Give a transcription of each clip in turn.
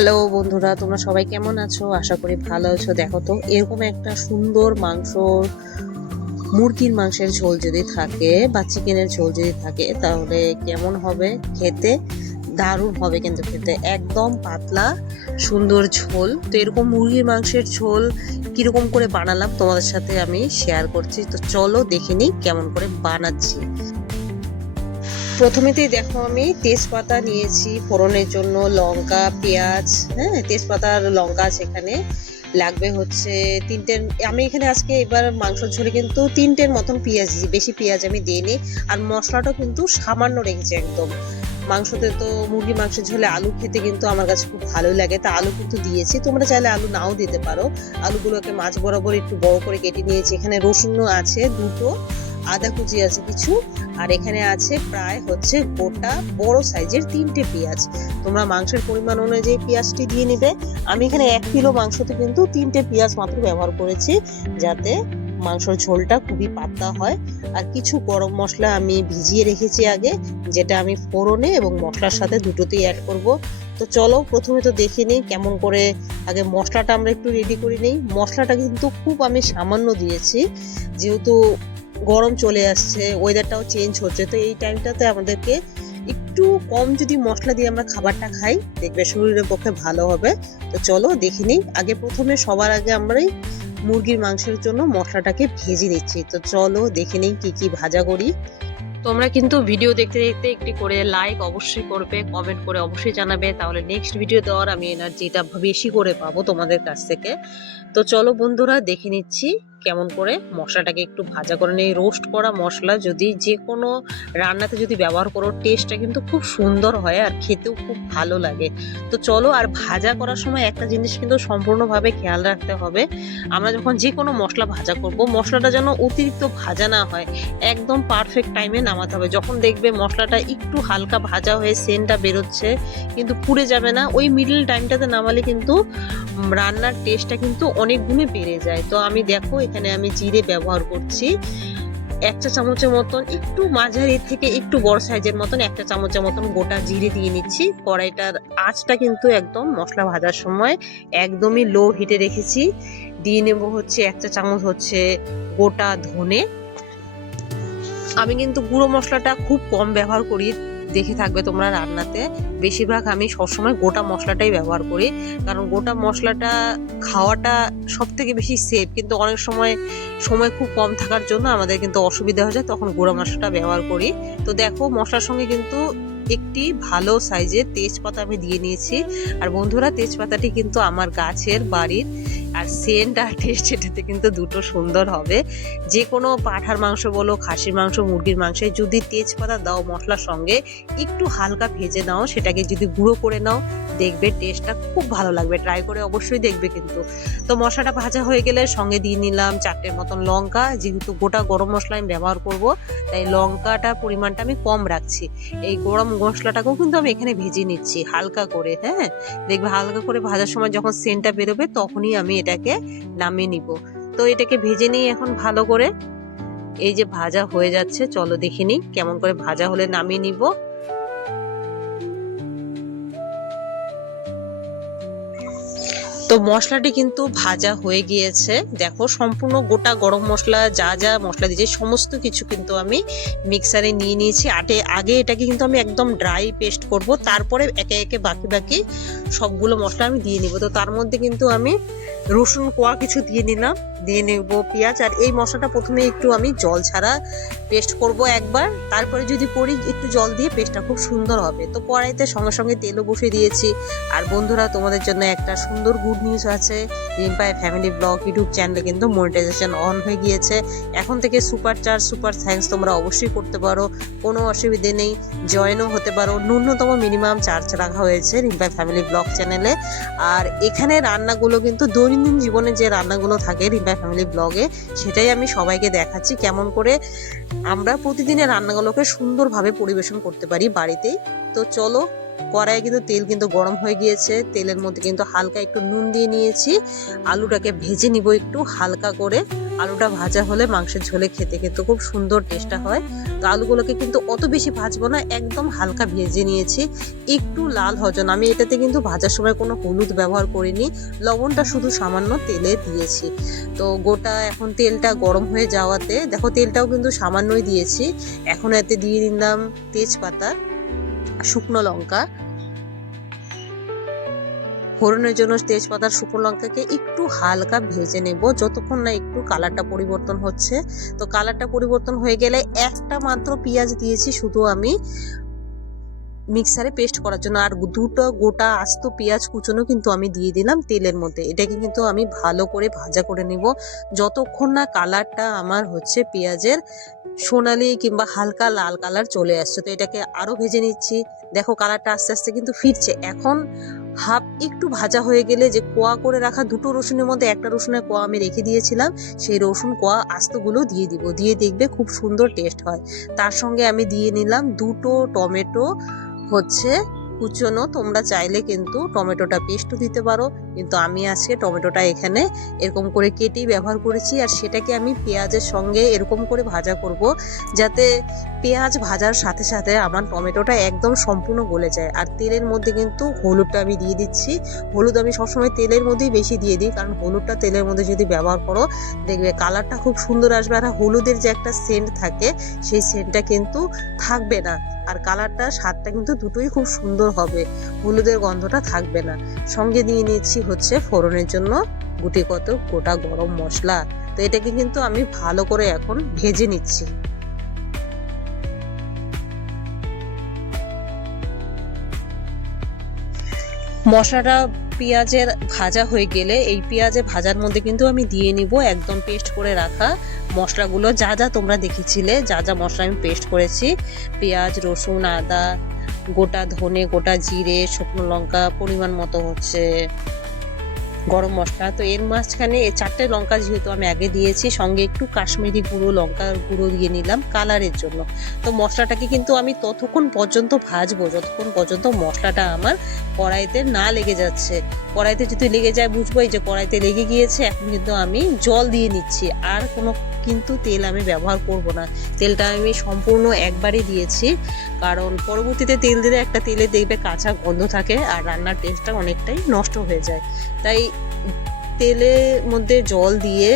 Hello বন্ধুরা, তোমরা সবাই কেমন আছো? আশা করি ভালো আছো। দেখো তো, এরকম একটা সুন্দর মাংস, মুরগির মাংসের ঝোল যদি থাকে বা চিকেনের ঝোল যদি থাকে তাহলে কেমন হবে খেতে? দারুণ হবে কিন্তু খেতে, একদম পাতলা সুন্দর ঝোল। তো এরকম মুরগির মাংসের ঝোল কিরকম করে বানালাম তোমাদের সাথে আমি শেয়ার করছি। তো চলো দেখে নিই কেমন করে বানাচ্ছি। প্রথমেতেই দেখো, আমি তেজপাতা নিয়েছি ফোড়নের জন্য, লঙ্কা, পেঁয়াজ। হ্যাঁ, তেজপাতা আর লঙ্কা সেখানে লাগবে হচ্ছে তিনটে। আমি এখানে আজকে এবার মাংস ঝোলে কিন্তু তিনটের মতন পেঁয়াজ দিয়েছি, বেশি পেঁয়াজ আমি দিইনি। আর মশলাটাও কিন্তু সামান্য রেখেছি একদম। মাংসতে তো মুরগি মাংসের ঝোলে আলু খেতে কিন্তু আমার কাছে খুব ভালোই লাগে, তা আলু কিন্তু দিয়েছি। তোমরা চাইলে আলু নাও দিতে পারো। আলুগুলোকে মাছ বরাবর একটু বড় করে কেটে নিয়েছি। এখানে রসুনও আছে দুটো, আদা কুচি আছে কিছু, আর এখানে আছে প্রায় হচ্ছে গোটা বড় সাইজের তিনটে পেঁয়াজ। তোমরা মাংসের পরিমাণ অনুযায়ী পেঁয়াজটি দিয়ে নিবে। আমি এখানে 1 কিলো মাংসতে কিন্তু তিনটে পেঁয়াজ মাত্র ব্যবহার করেছি, যাতে মাংসের ঝোলটা খুবই পাতলা হয়। আর কিছু গরম মশলা আমি ভিজিয়ে রেখেছি আগে, যেটা আমি ফোড়নে এবং মশলার সাথে দুটোতেই অ্যাড করব। তো চলো প্রথমে তো দেখে নিই কেমন করে। আগে মশলাটা আমরা একটু রেডি করে নিই। মশলাটা কিন্তু খুব আমি সামান্য দিয়েছি, যেহেতু গরম চলে আসছে, ওয়েদারটাও চেঞ্জ হচ্ছে, তো এই টাইমটাতে আমাদেরকে একটু কম যদি মশলা দিয়ে আমরা খাবারটা খাই, দেখবে শরীরের পক্ষে ভালো হবে। তো চলো দেখে নিই। আগে প্রথমে সবার আগে আমরা মুরগির মাংসের জন্য মশলাটাকে ভেজে নিচ্ছি। তো চলো দেখে নিই কি কি ভাজা করি। তোমরা কিন্তু ভিডিও দেখতে দেখতে একটি করে লাইক অবশ্যই করবে, কমেন্ট করে অবশ্যই জানাবে, তাহলে নেক্সট ভিডিও দেওয়ার আমি এনার্জিটা বেশি করে পাবো তোমাদের কাছ থেকে। তো চলো বন্ধুরা দেখে নিচ্ছি কেমন করে মশলাটাকে একটু ভাজা করে নিই। রোস্ট করা মশলা যদি যে কোনো রান্নাতে যদি ব্যবহার করো, টেস্টটা কিন্তু খুব সুন্দর হয় আর খেতেও খুব ভালো লাগে। তো চলো, আর ভাজা করার সময় একটা জিনিস কিন্তু সম্পূর্ণভাবে খেয়াল রাখতে হবে। আমরা যখন যে কোনো মশলা ভাজা করব, মশলাটা যেন অতিরিক্ত ভাজা না হয়, একদম পারফেক্ট টাইমে নামাতে হবে। যখন দেখবে মশলাটা একটু হালকা ভাজা হয়ে সেন্টটা বেরোচ্ছে কিন্তু পুড়ে যাবে না, ওই মিডল টাইমটাতে নামালে কিন্তু রান্নার টেস্টটা কিন্তু অনেক গুণে বেড়ে যায়। তো আমি দেখো এখানে আমি জিরে ব্যবহার করছি 1 চা চামচের মতন, একটু মাঝারি থেকে একটু বড় সাইজের মতন 1 চা চামচের মতন গোটা জিরে দিয়ে নিচ্ছি। কড়াইটার আঁচটা কিন্তু একদম মশলা ভাজার সময় একদমই লো হিটে রেখেছি। দিয়ে নেব হচ্ছে 1 চা চামচ হচ্ছে গোটা ধনে। আমি কিন্তু গুঁড়ো মশলাটা খুব কম ব্যবহার করি, দেখে থাকবে তোমরা রান্নাতে। বেশিরভাগ আমি সবসময় গোটা মশলাটাই ব্যবহার করি, কারণ গোটা মশলাটা খাওয়াটা সব থেকে বেশি সেফ। কিন্তু অনেক সময় সময় খুব কম থাকার জন্য আমাদের কিন্তু অসুবিধা হয়ে যায়, তখন গুঁড়ো মশলাটা ব্যবহার করি। তো দেখো মশলার সঙ্গে কিন্তু একটি ভালো সাইজের তেজপাতা আমি দিয়ে নিয়েছি। আর বন্ধুরা, তেজপাতাটি কিন্তু আমার গাছের বাড়ির, আর সেন্ট আর টেস্ট এটাতে কিন্তু দুটো সুন্দর হবে। যে কোনো পাঁঠার মাংস বলো, খাসির মাংস, মুরগির মাংসে যদি তেজপাতা দাও মশলার সঙ্গে, একটু হালকা ভেজে নাও, সেটাকে যদি গুঁড়ো করে নাও, দেখবে টেস্টটা খুব ভালো লাগবে। ট্রাই করে অবশ্যই দেখবে কিন্তু। তো মশলাটা ভাজা হয়ে গেলে সঙ্গে দিয়ে নিলাম 4টের মতন লঙ্কা। যেহেতু গোটা গরম মশলা আমি ব্যবহার করব, তাই লঙ্কাটার পরিমাণটা আমি কম রাখছি। এই গরম মশলাটাকেও কিন্তু আমি এখানে ভেজে নিচ্ছি হালকা করে। হ্যাঁ, দেখবে হালকা করে ভাজার সময় যখন সেন্টটা বেরোবে তখনই আমি এটাকে নামিয়ে নিব। তো এটাকে ভেজে নিই এখন ভালো করে। এই যে ভাজা হয়ে যাচ্ছে, চলো দেখে নিই কেমন করে ভাজা হলে নামিয়ে নিব। তো মশলাটি কিন্তু ভাজা হয়ে গিয়েছে। দেখো সম্পূর্ণ গোটা গরম মশলা, যা যা মশলা দিয়েছি সমস্ত কিছু কিন্তু আমি মিক্সারে নিয়ে নিয়েছি। আগে এটাকে কিন্তু আমি একদম ড্রাই পেস্ট করব, তারপরে একে একে বাকি বাকি সবগুলো মশলা আমি দিয়ে নিব। তো তার মধ্যে কিন্তু আমি রসুন কোয়া কিছু দিয়ে নিলাম, দিয়ে নেব পেঁয়াজ। আর এই মশলাটা প্রথমে একটু আমি জল ছাড়া পেস্ট করব একবার, তারপরে যদি করি একটু জল দিয়ে, পেস্টটা খুব সুন্দর হবে। তো কড়াইতে সঙ্গে সঙ্গে তেলও বসিয়ে দিয়েছি। আর বন্ধুরা, তোমাদের জন্য একটা সুন্দর গুড নিউজ আছে। রিম্পাই ফ্যামিলি ব্লগ ইউটিউব চ্যানেলে কিন্তু মনিটাইজেশন অন হয়ে গিয়েছে। এখন থেকে সুপার থ্যাঙ্কস তোমরা অবশ্যই করতে পারো, কোনো অসুবিধে নেই। জয়েনও হতে পারো। ন্যূনতম মিনিমাম চার্জ রাখা হয়েছে রিম্পাই ফ্যামিলি ব্লগ চ্যানেলে। আর এখানে রান্নাগুলো কিন্তু দৈনন্দিন জীবনে যে রান্নাগুলো থাকে রিম্পাই ফ্যামিলি ব্লগে, সেটাই আমি সবাইকে দেখাচ্ছি কেমন করে আমরা প্রতিদিনের রান্নাগুলোকে সুন্দরভাবে পরিবেশন করতে পারি বাড়িতেই। তো চলো, কড়াইয়ে কিন্তু তেল কিন্তু গরম হয়ে গিয়েছে। তেলের মধ্যে কিন্তু হালকা একটু নুন দিয়ে নিয়েছি। আলুটাকে ভেজে নিব একটু হালকা করে। আলুটা ভাজা হলে মাংসের ঝোলে খেতে কিন্তু খুব সুন্দর টেস্টটা হয়। তো আলুগুলোকে কিন্তু অত বেশি ভাজবো না, একদম হালকা ভেজে নিয়েছি, একটু লাল হওয়ার জন্য। আমি এটাতে কিন্তু ভাজার সময় কোনো হলুদ ব্যবহার করিনি, লবণটা শুধু সামান্য তেলে দিয়েছি। তো গোটা এখন তেলটা গরম হয়ে যাওয়াতে দেখো তেলটাও কিন্তু সামান্যই দিয়েছি। এখন এতে দিয়ে নিলাম তেজপাতা, শুকনো লঙ্কা। ফোড়নের জন্য তেজপাতা শুকনো লঙ্কাকে একটু হালকা ভেজে নেব, যতক্ষণ না একটু কালারটা পরিবর্তন হচ্ছে। তো কালারটা পরিবর্তন হয়ে গেলে একটা মাত্র পেঁয়াজ দিয়েছি শুধু আমি মিক্সারে পেস্ট করার জন্য, আর দুটো গোটা আস্ত পেঁয়াজ কুচনো কিন্তু আমি দিয়ে দিলাম তেলের মধ্যে। এটাকে কিন্তু আমি ভালো করে ভাজা করে নেব, যতক্ষণ না কালারটা আমার হচ্ছে পেঁয়াজের সোনালি কিংবা হালকা লাল কালার চলে আসছে। তো এটাকে আরো ভেজে নিচ্ছি। দেখো কালারটা আস্তে আস্তে কিন্তু ফিরছে। এখন হাফ একটু ভাজা হয়ে গেলে যে কোয়া করে রাখা দুটো রসুনের মধ্যে একটা রসুনের কোয়া আমি রেখে দিয়েছিলাম, সেই রসুন কোয়া আস্তগুলো দিয়ে দিব, দিয়ে দেখবে খুব সুন্দর টেস্ট হয়। তার সঙ্গে আমি দিয়ে নিলাম দুটো টমেটো হচ্ছে কুচনো। তোমরা চাইলে কিন্তু টমেটোটা পেস্টও দিতে পারো, কিন্তু আমি আজকে টমেটোটা এখানে এরকম করে কেটেই ব্যবহার করেছি। আর সেটাকে আমি পেঁয়াজের সঙ্গে এরকম করে ভাজা করব, যাতে পেঁয়াজ ভাজার সাথে সাথে আমার টমেটোটা একদম সম্পূর্ণ গলে যায়। আর তেলের মধ্যে কিন্তু হলুদটা আমি দিয়ে দিচ্ছি। হলুদ আমি সবসময় তেলের মধ্যেই বেশি দিয়ে দিই, কারণ হলুদটা তেলের মধ্যে যদি ব্যবহার করো দেখবে কালারটা খুব সুন্দর আসবে। আর হলুদের যে একটা সেন্ট থাকে সেই সেন্টটা কিন্তু থাকবে না, আর কালারটা স্বাদটা কিন্তু দুটোই খুব সুন্দর হবে, হলুদের গন্ধটা থাকবে না। সঙ্গে দিয়ে নিচ্ছি হচ্ছে ফোড়নের জন্য গুটি কত গোটা গরম মশলা। তো এটাকে কিন্তু আমি ভালো করে এখন ভেজে নিচ্ছি। মশলাটা পেঁয়াজের ভাজা হয়ে গেলে এই পেঁয়াজের ভাজার মধ্যে কিন্তু আমি দিয়ে নিব একদম পেস্ট করে রাখা মশলাগুলো, যা যা তোমরা দেখেছিলে, যা যা মশলা আমি পেস্ট করেছি, পেঁয়াজ, রসুন, আদা, গোটা ধনে, গোটা জিরে, শুকনো লঙ্কা, পরিমাণ মতো হচ্ছে গরম মশলা। তো এর মাঝখানে এই 4টে লঙ্কা যেহেতু আমি আগে দিয়েছি, সঙ্গে একটু কাশ্মীরি গুঁড়ো লঙ্কার গুঁড়ো দিয়ে নিলাম কালারের জন্য। তো মশলাটাকে কিন্তু আমি ততক্ষণ পর্যন্ত ভাজবো যতক্ষণ পর্যন্ত মশলাটা আমার কড়াইতে না লেগে যাচ্ছে। কড়াইতে যদি লেগে যায় বুঝবো এই যে কড়াইতে লেগে গিয়েছে। এখন কিন্তু আমি জল দিয়ে নিচ্ছি, আর কোনো কিন্তু তেল আমি ব্যবহার করব না। তেলটা আমি সম্পূর্ণ একবারই দিয়েছি, কারণ পরবর্তীতে তেল দিলে একটা তেলে দেখবে কাঁচা গন্ধ থাকে আর রান্নার টেস্টটা অনেকটাই নষ্ট হয়ে যায়। তাই তেলের মধ্যে জল দিয়ে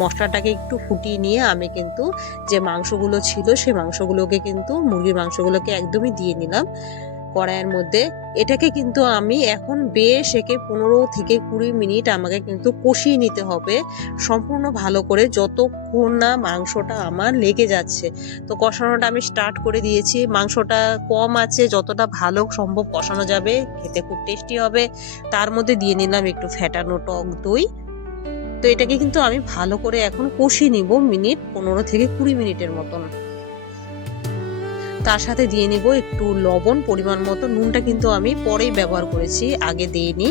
মশলাটাকে একটু ফুটিয়ে নিয়ে আমি কিন্তু যে মাংসগুলো ছিল সেই মাংসগুলোকে কিন্তু মুরগির মাংসগুলোকে একদমই দিয়ে নিলাম কড়াইয়ের মধ্যে। এটাকে কিন্তু আমি এখন বেশ একে 15 থেকে 20 মিনিট আমাকে কিন্তু কষিয়ে নিতে হবে সম্পূর্ণ ভালো করে, যতক্ষণ না মাংসটা আমার লেগে যাচ্ছে। তো কষানোটা আমি স্টার্ট করে দিয়েছি। মাংসটা কম আছে, যতটা ভালো সম্ভব কষানো যাবে, খেতে খুব টেস্টি হবে। তার মধ্যে দিয়ে নিলাম একটু ফ্যাটানো টক দই। তো এটাকে কিন্তু আমি ভালো করে এখন কষিয়ে নিব মিনিট 15 থেকে 20 মিনিটের মতন। তার সাথে দিয়ে নিব একটু লবণ পরিমাণ মতো। নুনটা কিন্তু আমি পরেই ব্যবহার করেছি, আগে দিইনি,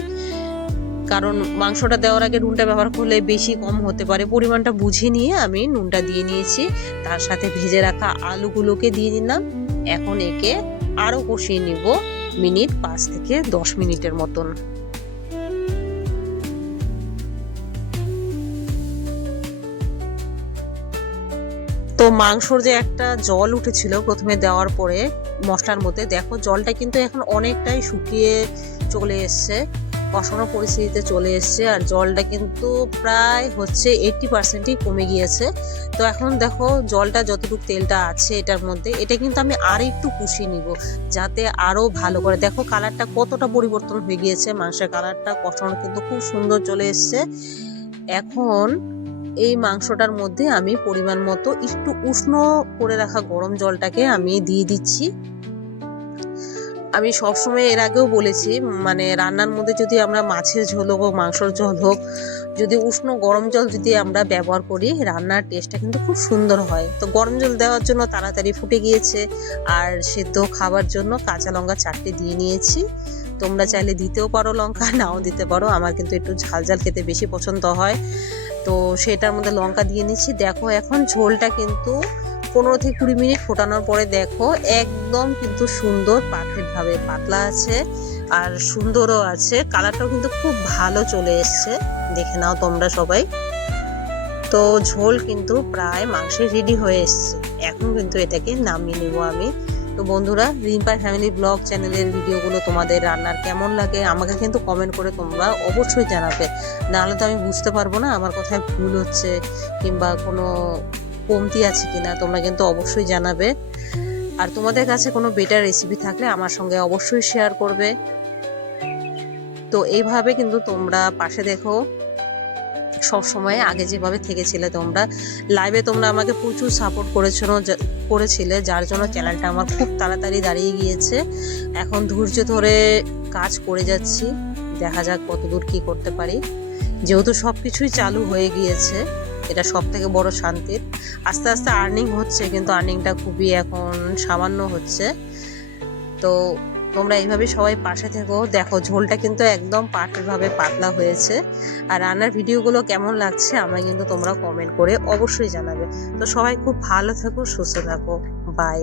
কারণ মাংসটা দেওয়ার আগে নুনটা ব্যবহার করলে বেশি কম হতে পারে। পরিমাণটা বুঝে নিয়ে আমি নুনটা দিয়ে নিয়েছি। তার সাথে ভেজে রাখা আলুগুলোকে দিয়ে দিলাম। এখন একে আরো কষিয়ে নিব মিনিট 5 থেকে 10 মিনিটের মতন। তো মাংসর যে একটা জল উঠেছিল প্রথমে দেওয়ার পরে মশলার মধ্যে, দেখো জলটা কিন্তু এখন অনেকটাই শুকিয়ে চলে এসছে, কষানো পরিস্থিতিতে চলে এসছে। আর জলটা কিন্তু প্রায় হচ্ছে 80%ই কমে গিয়েছে। তো এখন দেখো জলটা যতটুকু তেলটা আছে এটার মধ্যে, এটা কিন্তু আমি আর একটু কষিয়ে নিব যাতে আরো ভালো করে। দেখো কালারটা কতটা পরিবর্তন হয়ে গিয়েছে, মাংসের কালারটা কষানো কিন্তু খুব সুন্দর চলে এসছে। এখন এই মাংসটার মধ্যে আমি পরিমাণ মতো একটু উষ্ণ করে রাখা গরম জলটাকে আমি দিয়ে দিচ্ছি। আমি সবসময় এর আগেও বলেছি, মানে রান্নার মধ্যে যদি আমরা মাছের ঝোল হোক মাংসের ঝোল হোক, যদি উষ্ণ গরম জল যদি আমরা ব্যবহার করি রান্নার টেস্টটা কিন্তু খুব সুন্দর হয়। তো গরম জল দেওয়ার জন্য তাড়াতাড়ি ফুটে গিয়েছে। আর সেদ্ধ খাবার জন্য কাঁচা লঙ্কা 4টে দিয়ে নিয়েছি। তোমরা চাইলে দিতেও পারো লঙ্কা, নাও দিতে পারো, আমার কিন্তু একটু ঝাল ঝাল খেতে বেশি পছন্দ হয়। তো সেটার মধ্যে লঙ্কা দিয়ে নিচ্ছি। দেখো এখন ঝোলটা কিন্তু 15 থেকে 20 মিনিট ফোটানোর পরে দেখো একদম কিন্তু সুন্দর পারফেক্ট ভাবে পাতলা আছে আর সুন্দরও আছে, কালারটাও কিন্তু খুব ভালো চলে এসছে। দেখে নাও তোমরা সবাই। তো ঝোল কিন্তু প্রায় মাংসের রেডি হয়ে এসছে, এখন কিন্তু এটাকে নামিয়ে নেবো আমি। তো বন্ধুরা, রিম্পাই ফ্যামিলি ব্লগ চ্যানেলের ভিডিওগুলো তোমাদের রান্নার কেমন লাগে আমাকে কিন্তু কমেন্ট করে তোমরা অবশ্যই জানাবে, নাহলে তো আমি বুঝতে পারবো না আমার কোথায় ভুল হচ্ছে কিংবা কোনো কমতি আছে কিনা। তোমরা কিন্তু অবশ্যই জানাবে, আর তোমাদের কাছে কোনো বেটার রেসিপি থাকলে আমার সঙ্গে অবশ্যই শেয়ার করবে। তো এইভাবে কিন্তু তোমরা পাশে দেখো, সব সময় আগে যেভাবে থেকেছিলে তোমরা লাইভে, তোমরা আমাকে প্রচুর সাপোর্ট করেছিলে, যার জন্য চ্যানেলটা আমার খুব তাড়াতাড়ি দাঁড়িয়ে গিয়েছে। এখন ধৈর্য ধরে কাজ করে যাচ্ছি, দেখা যাক কতদূর কি করতে পারি। যেহেতু সব কিছুই চালু হয়ে গিয়েছে, এটা সব থেকে বড় শান্তির। আস্তে আস্তে আর্নিং হচ্ছে, কিন্তু আর্নিংটা খুবই এখন সামান্য হচ্ছে। তো তোমরা এইভাবে সবাই পাশে থেকো। দেখো ঝোলটা কিন্তু একদম পারফেক্টভাবে পাতলা হয়েছে। আর রান্নার ভিডিওগুলো কেমন লাগছে আমায় কিন্তু তোমরা কমেন্ট করে অবশ্যই জানাবে। তো সবাই খুব ভালো থাকো, সুস্থ থাকো, বাই।